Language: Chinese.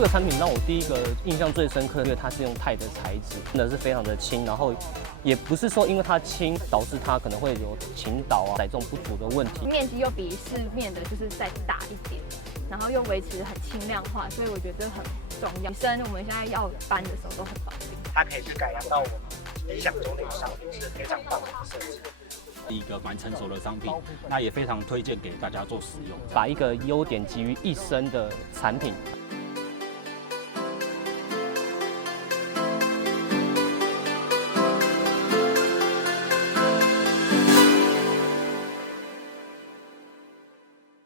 这个产品让我第一个印象最深刻，因为它是用钛的材质，真的是非常的轻，然后也不是说因为它轻导致它可能会有倾倒载重不足的问题。面积又比市面的就是再大一点，然后又维持很轻量化，所以我觉得很重要。女生我们现在要搬的时候都很方便。它可以去改良到我们理想中的商品，是非常棒的设计。一个蛮成熟的商品，那也非常推荐给大家做使用。把一个优点集于一身的产品。